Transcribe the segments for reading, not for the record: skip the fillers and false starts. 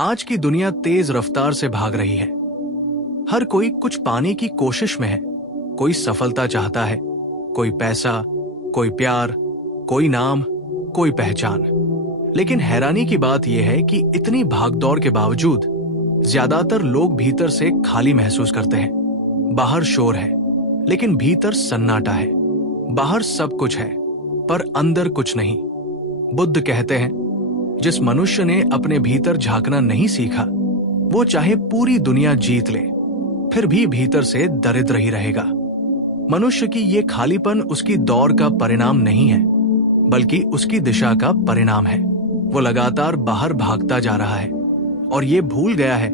आज की दुनिया तेज रफ्तार से भाग रही है। हर कोई कुछ पाने की कोशिश में है। कोई सफलता चाहता है, कोई पैसा, कोई प्यार, कोई नाम, कोई पहचान। लेकिन हैरानी की बात यह है कि इतनी भागदौड़ के बावजूद ज्यादातर लोग भीतर से खाली महसूस करते हैं। बाहर शोर है, लेकिन भीतर सन्नाटा है। बाहर सब कुछ है, पर अंदर कुछ नहीं। बुद्ध कहते हैं, जिस मनुष्य ने अपने भीतर झांकना नहीं सीखा, वो चाहे पूरी दुनिया जीत ले, फिर भी भीतर से दरिद्र ही रहेगा। मनुष्य की ये खालीपन उसकी दौड़ का परिणाम नहीं है, बल्कि उसकी दिशा का परिणाम है। वो लगातार बाहर भागता जा रहा है और ये भूल गया है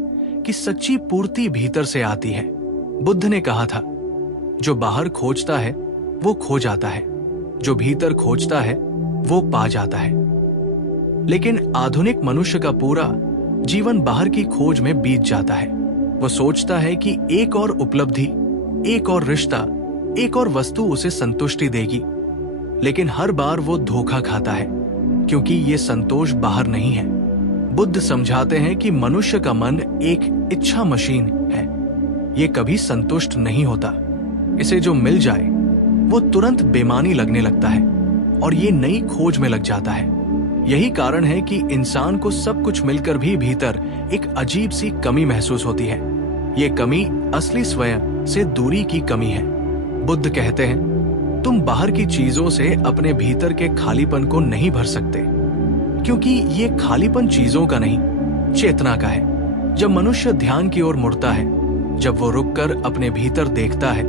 कि सच्ची पूर्ति भीतर से आती है। बुद्ध ने कहा था, जो बाहर खोजता है वो खो जाता है, जो भीतर खोजता है वो पा जाता है। लेकिन आधुनिक मनुष्य का पूरा जीवन बाहर की खोज में बीत जाता है। वो सोचता है कि एक और उपलब्धि, एक और रिश्ता, एक और वस्तु उसे संतुष्टि देगी। लेकिन हर बार वो धोखा खाता है, क्योंकि ये संतोष बाहर नहीं है। बुद्ध समझाते हैं कि मनुष्य का मन एक इच्छा मशीन है। ये कभी संतुष्ट नहीं होता। इसे जो मिल जाए वो तुरंत बेमानी लगने लगता है और ये नई खोज में लग जाता है। यही कारण है कि इंसान को सब कुछ मिलकर भी भीतर एक अजीब सी कमी महसूस होती है। ये कमी असली स्वयं से दूरी की कमी है। बुद्ध कहते हैं, तुम बाहर की चीजों से अपने भीतर के खालीपन को नहीं भर सकते, क्योंकि ये खालीपन चीजों का नहीं, चेतना का है। जब मनुष्य ध्यान की ओर मुड़ता है, जब वो रुककर अपने भीतर देखता है,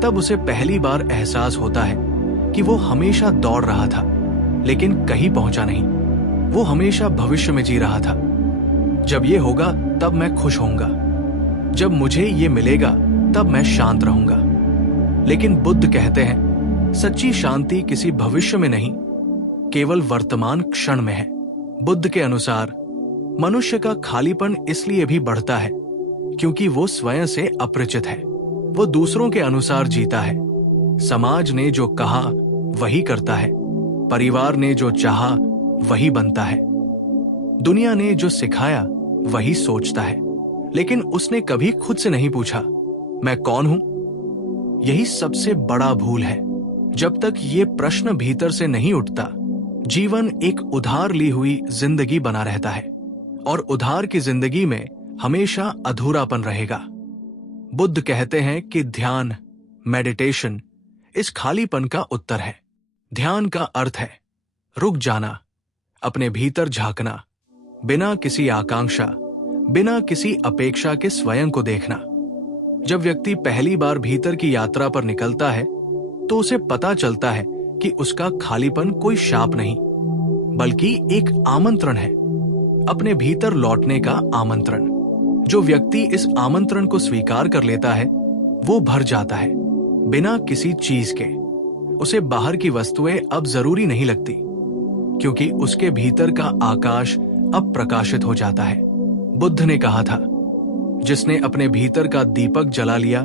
तब उसे पहली बार एहसास होता है कि वो हमेशा दौड़ रहा था, लेकिन कहीं पहुंचा नहीं। वो हमेशा भविष्य में जी रहा था। जब ये होगा तब मैं खुश होऊंगा, जब मुझे ये मिलेगा तब मैं शांत रहूंगा। लेकिन बुद्ध कहते हैं, सच्ची शांति किसी भविष्य में नहीं, केवल वर्तमान क्षण में है। बुद्ध के अनुसार मनुष्य का खालीपन इसलिए भी बढ़ता है क्योंकि वो स्वयं से अपरिचित है। वो दूसरों के अनुसार जीता है। समाज ने जो कहा वही करता है, परिवार ने जो चाहा वही बनता है, दुनिया ने जो सिखाया वही सोचता है। लेकिन उसने कभी खुद से नहीं पूछा, मैं कौन हूं? यही सबसे बड़ा भूल है। जब तक ये प्रश्न भीतर से नहीं उठता, जीवन एक उधार ली हुई जिंदगी बना रहता है, और उधार की जिंदगी में हमेशा अधूरापन रहेगा। बुद्ध कहते हैं कि ध्यान, मेडिटेशन इस खालीपन का उत्तर है। ध्यान का अर्थ है रुक जाना, अपने भीतर झांकना, बिना किसी आकांक्षा, बिना किसी अपेक्षा के स्वयं को देखना। जब व्यक्ति पहली बार भीतर की यात्रा पर निकलता है, तो उसे पता चलता है कि उसका खालीपन कोई शाप नहीं, बल्कि एक आमंत्रण है, अपने भीतर लौटने का आमंत्रण। जो व्यक्ति इस आमंत्रण को स्वीकार कर लेता है, वो भर जाता है, बिना किसी चीज के। उसे बाहर की वस्तुएं अब जरूरी नहीं लगती, क्योंकि उसके भीतर का आकाश अब प्रकाशित हो जाता है। बुद्ध ने कहा था, जिसने अपने भीतर का दीपक जला लिया,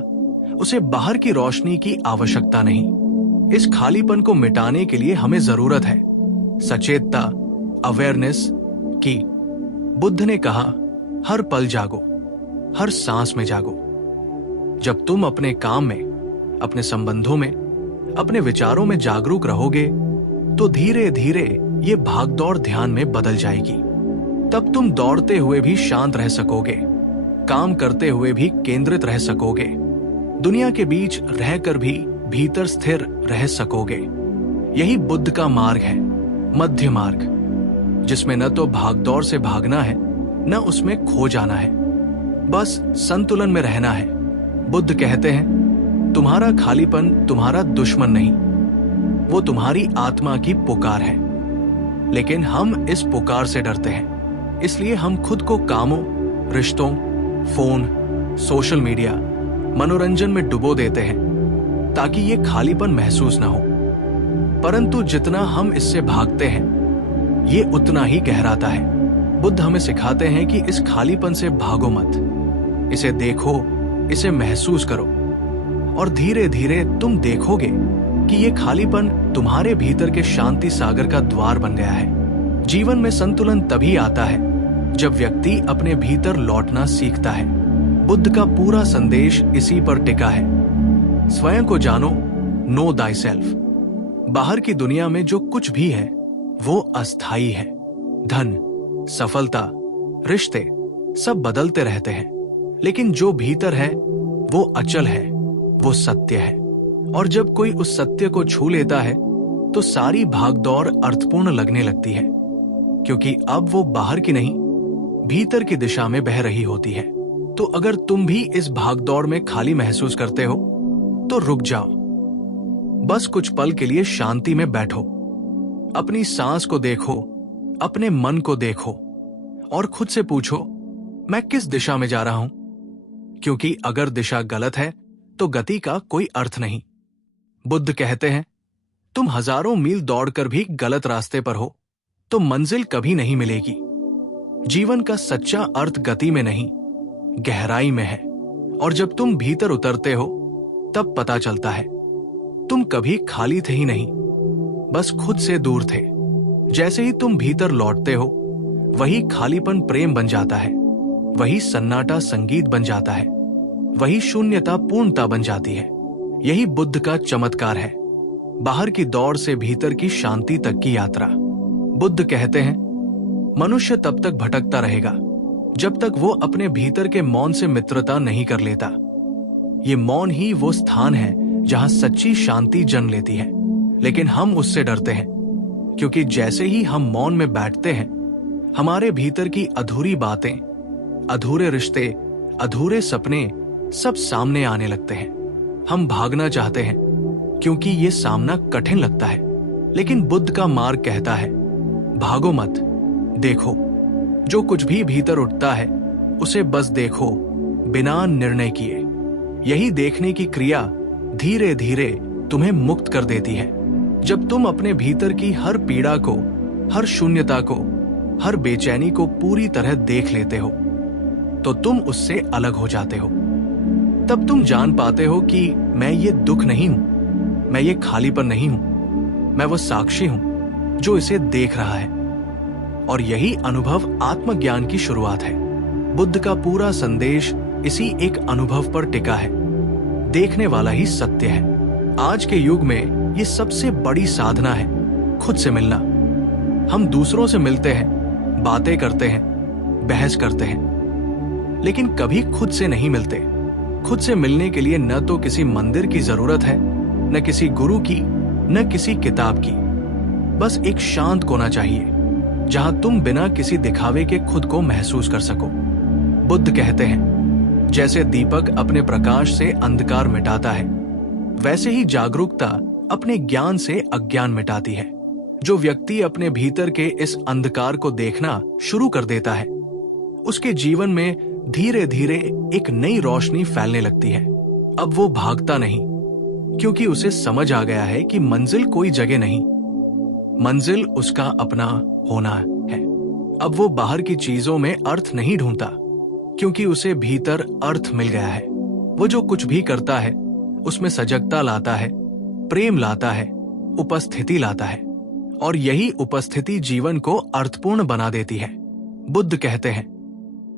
उसे बाहर की रोशनी की आवश्यकता नहीं। इस खालीपन को मिटाने के लिए हमें जरूरत है सचेतता, अवेयरनेस की। बुद्ध ने कहा, हर पल जागो, हर सांस में जागो। जब तुम अपने काम में, अपने संबंधों में, अपने विचारों में जागरूक रहोगे, तो धीरे धीरे ये भागदौड़ ध्यान में बदल जाएगी। तब तुम दौड़ते हुए भी शांत रह सकोगे, काम करते हुए भी केंद्रित रह सकोगे, दुनिया के बीच रहकर भी भीतर स्थिर रह सकोगे। यही बुद्ध का मार्ग है, मध्य मार्ग, जिसमें न तो भागदौड़ से भागना है, न उसमें खो जाना है, बस संतुलन में रहना है। बुद्ध कहते हैं, तुम्हारा खालीपन तुम्हारा दुश्मन नहीं, वो तुम्हारी आत्मा की पुकार है। लेकिन हम इस पुकार से डरते हैं, इसलिए हम खुद को कामों, रिश्तों, फोन, सोशल मीडिया, मनोरंजन में डुबो देते हैं, ताकि ये खालीपन महसूस ना हो। परंतु जितना हम इससे भागते हैं, ये उतना ही गहराता है। बुद्ध हमें सिखाते हैं कि इस खालीपन से भागो मत, इसे देखो, इसे महसूस करो, और धीरे धीरे तुम देखोगे कि ये खालीपन तुम्हारे भीतर के शांति सागर का द्वार बन गया है। जीवन में संतुलन तभी आता है जब व्यक्ति अपने भीतर लौटना सीखता है। बुद्ध का पूरा संदेश इसी पर टिका है। स्वयं को जानो, नो दाई सेल्फ। बाहर की दुनिया में जो कुछ भी है वो अस्थायी है। धन, सफलता, रिश्ते सब बदलते रहते हैं, लेकिन जो भीतर है वो अचल है, वो सत्य है। और जब कोई उस सत्य को छू लेता है तो सारी भागदौड़ अर्थपूर्ण लगने लगती है, क्योंकि अब वो बाहर की नहीं, भीतर की दिशा में बह रही होती है। तो अगर तुम भी इस भागदौड़ में खाली महसूस करते हो तो रुक जाओ। बस कुछ पल के लिए शांति में बैठो, अपनी सांस को देखो, अपने मन को देखो और खुद से पूछो, मैं किस दिशा में जा रहा हूं? क्योंकि अगर दिशा गलत है तो गति का कोई अर्थ नहीं। बुद्ध कहते हैं, तुम हजारों मील दौड़कर भी गलत रास्ते पर हो तो मंजिल कभी नहीं मिलेगी। जीवन का सच्चा अर्थ गति में नहीं, गहराई में है। और जब तुम भीतर उतरते हो तब पता चलता है तुम कभी खाली थे ही नहीं, बस खुद से दूर थे। जैसे ही तुम भीतर लौटते हो वही खालीपन प्रेम बन जाता है, वही सन्नाटा संगीत बन जाता है, वही शून्यता पूर्णता बन जाती है। यही बुद्ध का चमत्कार है, बाहर की दौड़ से भीतर की शांति तक की यात्रा। बुद्ध कहते हैं, मनुष्य तब तक भटकता रहेगा जब तक वो अपने भीतर के मौन से मित्रता नहीं कर लेता। ये मौन ही वो स्थान है जहां सच्ची शांति जन्म लेती है। लेकिन हम उससे डरते हैं, क्योंकि जैसे ही हम मौन में बैठते हैं हमारे भीतर की अधूरी बातें, अधूरे रिश्ते, अधूरे सपने सब सामने आने लगते हैं। हम भागना चाहते हैं क्योंकि ये सामना कठिन लगता है, लेकिन बुद्ध का मार्ग कहता है, भागो मत, देखो। जो कुछ भी भीतर उठता है उसे बस देखो, बिना निर्णय किए। यही देखने की क्रिया धीरे धीरे तुम्हें मुक्त कर देती है। जब तुम अपने भीतर की हर पीड़ा को, हर शून्यता को, हर बेचैनी को पूरी तरह देख लेते हो तो तुम उससे अलग हो जाते हो। तब तुम जान पाते हो कि मैं ये दुख नहीं हूं, मैं ये खालीपन नहीं हूं, मैं वो साक्षी हूं जो इसे देख रहा है। और यही अनुभव आत्मज्ञान की शुरुआत है। बुद्ध का पूरा संदेश इसी एक अनुभव पर टिका है। देखने वाला ही सत्य है। आज के युग में ये सबसे बड़ी साधना है, खुद से मिलना। हम दूसरों से मिलते हैं, बातें करते हैं, बहस करते हैं, लेकिन कभी खुद से नहीं मिलते। खुद से मिलने के लिए न तो किसी मंदिर की जरूरत है, न किसी गुरु की, न किसी किताब की। बस एक शांत कोना चाहिए जहां तुम बिना किसी दिखावे के खुद को महसूस कर सको। बुद्ध कहते हैं, जैसे दीपक अपने प्रकाश से अंधकार मिटाता है, वैसे ही जागरूकता अपने ज्ञान से अज्ञान मिटाती है। जो व्यक्ति अपने भीतर के इस अंधकार को देखना शुरू कर देता है, उसके जीवन में धीरे धीरे एक नई रोशनी फैलने लगती है। अब वो भागता नहीं, क्योंकि उसे समझ आ गया है कि मंजिल कोई जगह नहीं, मंजिल उसका अपना होना है। अब वो बाहर की चीजों में अर्थ नहीं ढूंढता, क्योंकि उसे भीतर अर्थ मिल गया है। वो जो कुछ भी करता है उसमें सजगता लाता है, प्रेम लाता है, उपस्थिति लाता है, और यही उपस्थिति जीवन को अर्थपूर्ण बना देती है। बुद्ध कहते हैं,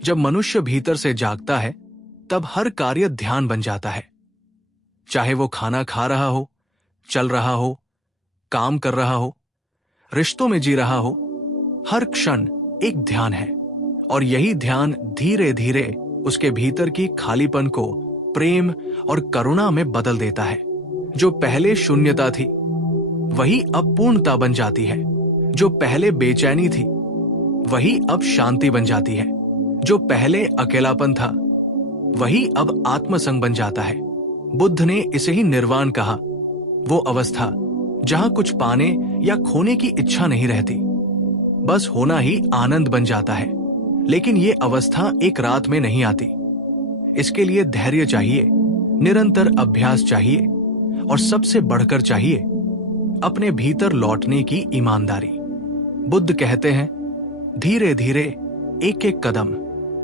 जब मनुष्य भीतर से जागता है तब हर कार्य ध्यान बन जाता है। चाहे वो खाना खा रहा हो, चल रहा हो, काम कर रहा हो, रिश्तों में जी रहा हो, हर क्षण एक ध्यान है। और यही ध्यान धीरे धीरे उसके भीतर की खालीपन को प्रेम और करुणा में बदल देता है। जो पहले शून्यता थी वही अब पूर्णता बन जाती है। जो पहले बेचैनी थी वही अब शांति बन जाती है। जो पहले अकेलापन था वही अब आत्मसंग बन जाता है। बुद्ध ने इसे ही निर्वाण कहा, वो अवस्था जहां कुछ पाने या खोने की इच्छा नहीं रहती, बस होना ही आनंद बन जाता है। लेकिन ये अवस्था एक रात में नहीं आती। इसके लिए धैर्य चाहिए, निरंतर अभ्यास चाहिए, और सबसे बढ़कर चाहिए अपने भीतर लौटने की ईमानदारी। बुद्ध कहते हैं, धीरे धीरे एक एक कदम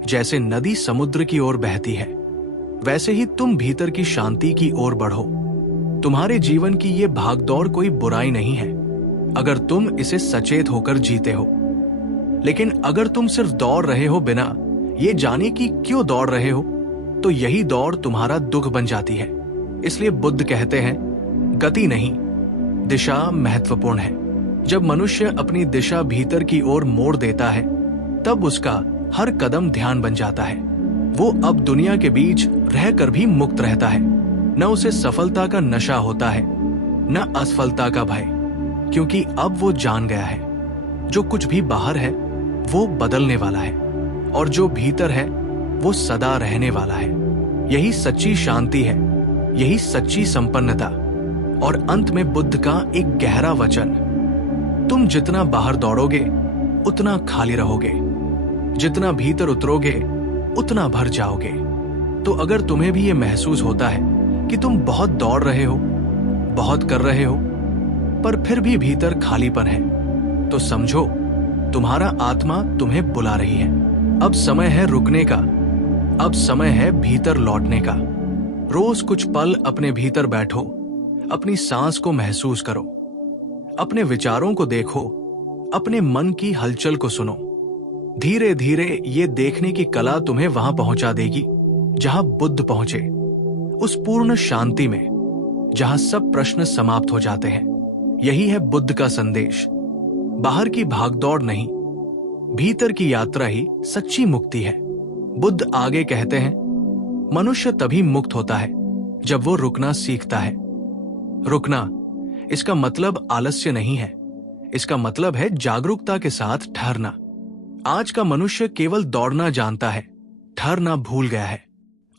जैसे नदी समुद्र की ओर बहती है, वैसे ही तुम भीतर की शांति की ओर बढ़ो। तुम्हारे जीवन की ये भागदौड़ कोई बुराई नहीं है, अगर तुम इसे सचेत होकर जीते हो। लेकिन अगर तुम सिर्फ दौड़ रहे हो बिना ये जाने कि क्यों दौड़ रहे हो, तो यही दौड़ तुम्हारा दुख बन जाती है। इसलिए बुद्ध कहते हैं, गति नहीं, दिशा महत्वपूर्ण है। जब मनुष्य अपनी दिशा भीतर की ओर मोड़ देता है, तब उसका हर कदम ध्यान बन जाता है। वो अब दुनिया के बीच रहकर भी मुक्त रहता है। न उसे सफलता का नशा होता है, न असफलता का भय, क्योंकि अब वो जान गया है जो कुछ भी बाहर है वो बदलने वाला है, और जो भीतर है वो सदा रहने वाला है। यही सच्ची शांति है, यही सच्ची संपन्नता। और अंत में बुद्ध का एक गहरा वचन, तुम जितना बाहर दौड़ोगे उतना खाली रहोगे, जितना भीतर उतरोगे उतना भर जाओगे। तो अगर तुम्हें भी ये महसूस होता है कि तुम बहुत दौड़ रहे हो, बहुत कर रहे हो, पर फिर भी भीतर खालीपन है, तो समझो तुम्हारा आत्मा तुम्हें बुला रही है। अब समय है रुकने का, अब समय है भीतर लौटने का। रोज कुछ पल अपने भीतर बैठो, अपनी सांस को महसूस करो, अपने विचारों को देखो, अपने मन की हलचल को सुनो। धीरे धीरे ये देखने की कला तुम्हें वहां पहुंचा देगी जहां बुद्ध पहुंचे, उस पूर्ण शांति में जहां सब प्रश्न समाप्त हो जाते हैं। यही है बुद्ध का संदेश। बाहर की भागदौड़ नहीं, भीतर की यात्रा ही सच्ची मुक्ति है। बुद्ध आगे कहते हैं, मनुष्य तभी मुक्त होता है जब वो रुकना सीखता है। रुकना, इसका मतलब आलस्य नहीं है, इसका मतलब है जागरूकता के साथ ठहरना। आज का मनुष्य केवल दौड़ना जानता है, ठहरना भूल गया है,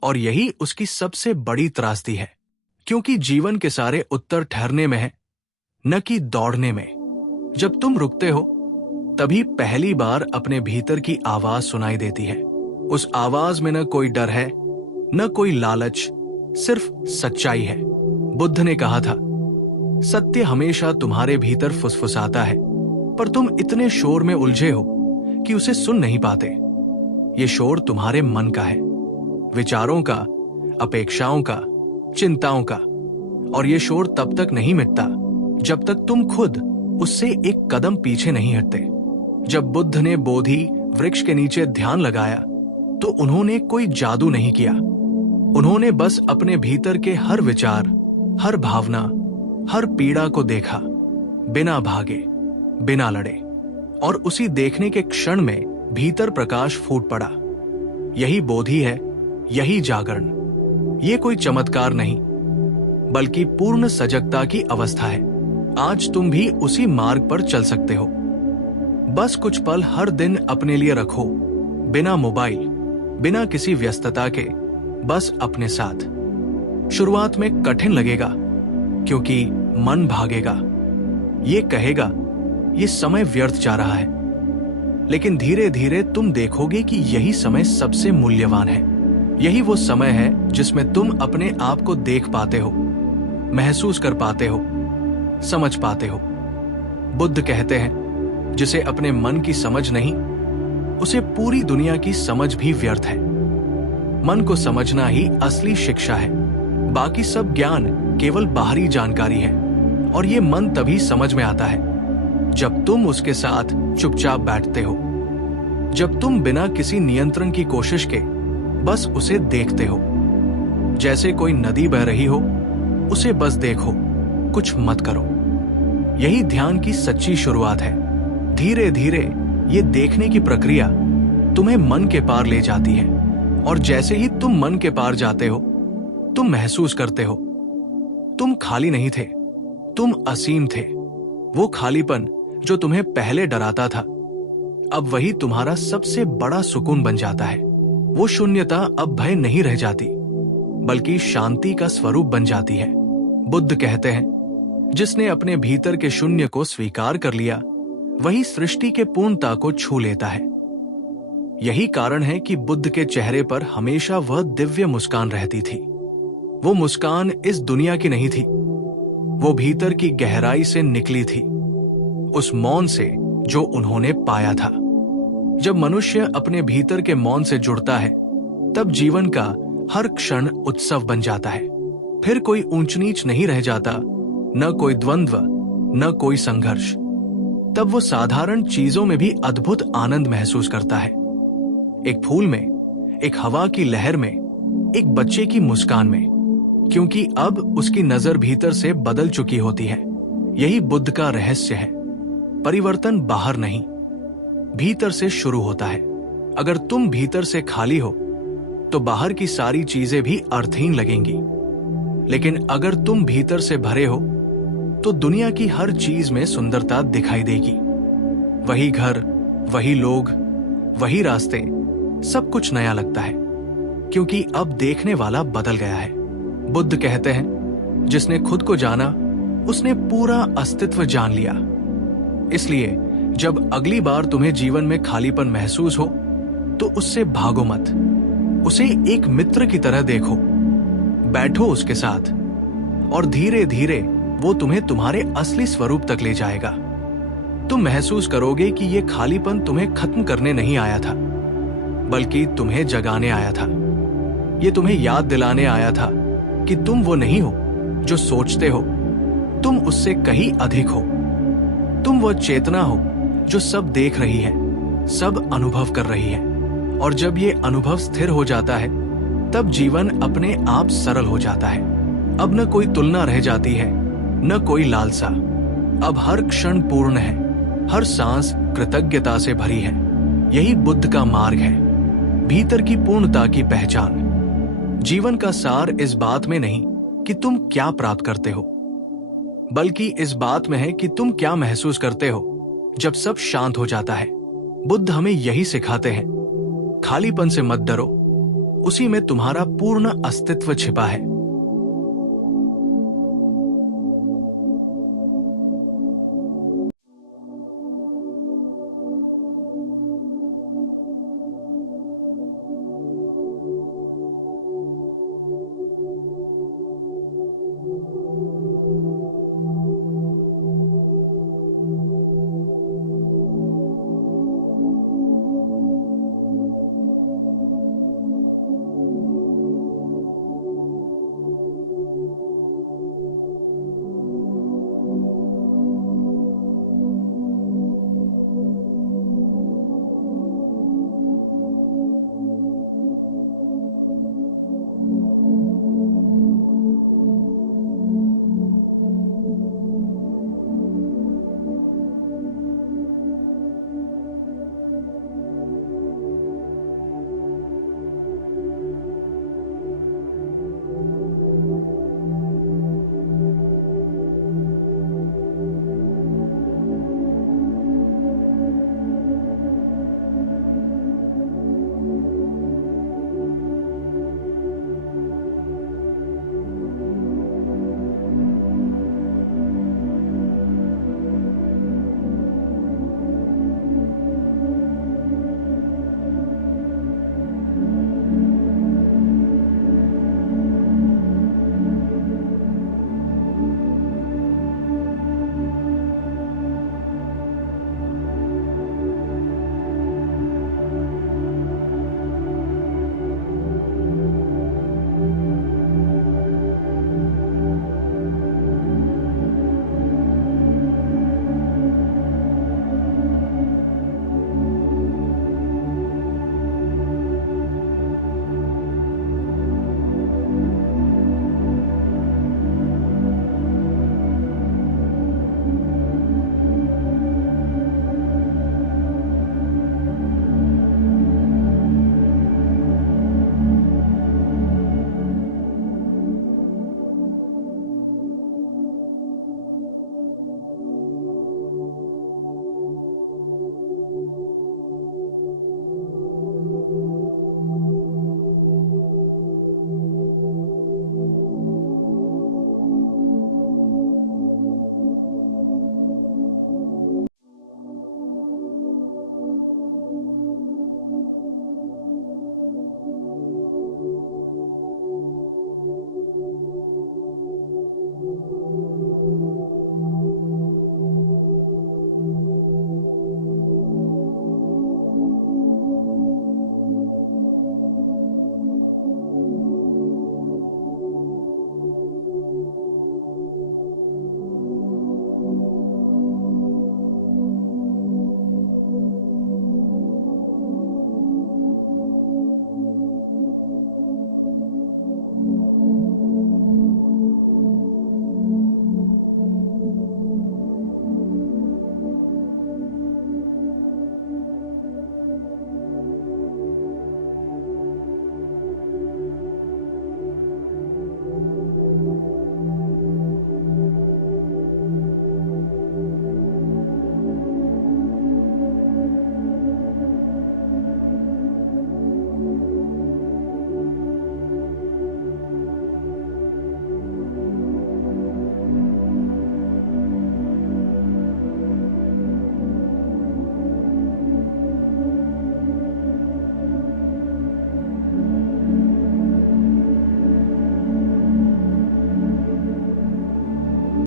और यही उसकी सबसे बड़ी त्रासदी है, क्योंकि जीवन के सारे उत्तर ठहरने में है, न कि दौड़ने में। जब तुम रुकते हो तभी पहली बार अपने भीतर की आवाज सुनाई देती है। उस आवाज में न कोई डर है, न कोई लालच, सिर्फ सच्चाई है। बुद्ध ने कहा था, सत्य हमेशा तुम्हारे भीतर फुसफुसाता है, पर तुम इतने शोर में उलझे हो कि उसे सुन नहीं पाते। ये शोर तुम्हारे मन का है, विचारों का, अपेक्षाओं का, चिंताओं का। और ये शोर तब तक नहीं मिटता जब तक तुम खुद उससे एक कदम पीछे नहीं हटते। जब बुद्ध ने बोधि वृक्ष के नीचे ध्यान लगाया तो उन्होंने कोई जादू नहीं किया। उन्होंने बस अपने भीतर के हर विचार, हर भावना, हर पीड़ा को देखा, बिना भागे, बिना लड़े। और उसी देखने के क्षण में भीतर प्रकाश फूट पड़ा। यही बोधि है, यही जागरण। ये कोई चमत्कार नहीं, बल्कि पूर्ण सजगता की अवस्था है। आज तुम भी उसी मार्ग पर चल सकते हो। बस कुछ पल हर दिन अपने लिए रखो, बिना मोबाइल, बिना किसी व्यस्तता के, बस अपने साथ। शुरुआत में कठिन लगेगा, क्योंकि मन भागेगा, ये कहेगा ये समय व्यर्थ जा रहा है। लेकिन धीरे धीरे तुम देखोगे कि यही समय सबसे मूल्यवान है। यही वो समय है जिसमें तुम अपने आप को देख पाते हो, महसूस कर पाते हो, समझ पाते हो। बुद्ध कहते हैं, जिसे अपने मन की समझ नहीं, उसे पूरी दुनिया की समझ भी व्यर्थ है। मन को समझना ही असली शिक्षा है। बाकी सब ज्ञान केवल बाहरी जानकारी है, और ये मन तभी समझ में आता है जब तुम उसके साथ चुपचाप बैठते हो, जब तुम बिना किसी नियंत्रण की कोशिश के बस उसे देखते हो। जैसे कोई नदी बह रही हो, उसे बस देखो, कुछ मत करो। यही ध्यान की सच्ची शुरुआत है। धीरे धीरे ये देखने की प्रक्रिया तुम्हें मन के पार ले जाती है, और जैसे ही तुम मन के पार जाते हो, तुम महसूस करते हो तुम खाली नहीं थे, तुम असीम थे। वो खालीपन जो तुम्हें पहले डराता था, अब वही तुम्हारा सबसे बड़ा सुकून बन जाता है। वो शून्यता अब भय नहीं रह जाती, बल्कि शांति का स्वरूप बन जाती है। बुद्ध कहते हैं, जिसने अपने भीतर के शून्य को स्वीकार कर लिया, वही सृष्टि के पूर्णता को छू लेता है। यही कारण है कि बुद्ध के चेहरे पर हमेशा वह दिव्य मुस्कान रहती थी। वो मुस्कान इस दुनिया की नहीं थी, वो भीतर की गहराई से निकली थी, उस मौन से जो उन्होंने पाया था। जब मनुष्य अपने भीतर के मौन से जुड़ता है, तब जीवन का हर क्षण उत्सव बन जाता है। फिर कोई ऊंच नीच नहीं रह जाता, न कोई द्वंद्व, न कोई संघर्ष। तब वो साधारण चीजों में भी अद्भुत आनंद महसूस करता है। एक फूल में, एक हवा की लहर में, एक बच्चे की मुस्कान में, क्योंकि अब उसकी नजर भीतर से बदल चुकी होती है। यही बुद्ध का रहस्य है। परिवर्तन बाहर नहीं, भीतर से शुरू होता है। अगर तुम भीतर से खाली हो तो बाहर की सारी चीजें भी अर्थहीन लगेंगी, लेकिन अगर तुम भीतर से भरे हो तो दुनिया की हर चीज में सुंदरता दिखाई देगी। वही घर, वही लोग, वही रास्ते, सब कुछ नया लगता है, क्योंकि अब देखने वाला बदल गया है। बुद्ध कहते हैं, जिसने खुद को जाना उसने पूरा अस्तित्व जान लिया। इसलिए जब अगली बार तुम्हें जीवन में खालीपन महसूस हो तो उससे भागो मत। उसे एक मित्र की तरह देखो, बैठो उसके साथ और धीरे धीरे वो तुम्हें तुम्हारे असली स्वरूप तक ले जाएगा। तुम महसूस करोगे कि ये खालीपन तुम्हें खत्म करने नहीं आया था, बल्कि तुम्हें जगाने आया था। ये तुम्हें याद दिलाने आया था कि तुम वो नहीं हो जो सोचते हो, तुम उससे कहीं अधिक हो। तुम वो चेतना हो जो सब देख रही है, सब अनुभव कर रही है। और जब ये अनुभव स्थिर हो जाता है तब जीवन अपने आप सरल हो जाता है। अब न कोई तुलना रह जाती है, न कोई लालसा। अब हर क्षण पूर्ण है, हर सांस कृतज्ञता से भरी है। यही बुद्ध का मार्ग है, भीतर की पूर्णता की पहचान। जीवन का सार इस बात में नहीं कि तुम क्या प्राप्त करते हो, बल्कि इस बात में है कि तुम क्या महसूस करते हो जब सब शांत हो जाता है। बुद्ध हमें यही सिखाते हैं, खालीपन से मत डरो, उसी में तुम्हारा पूर्ण अस्तित्व छिपा है।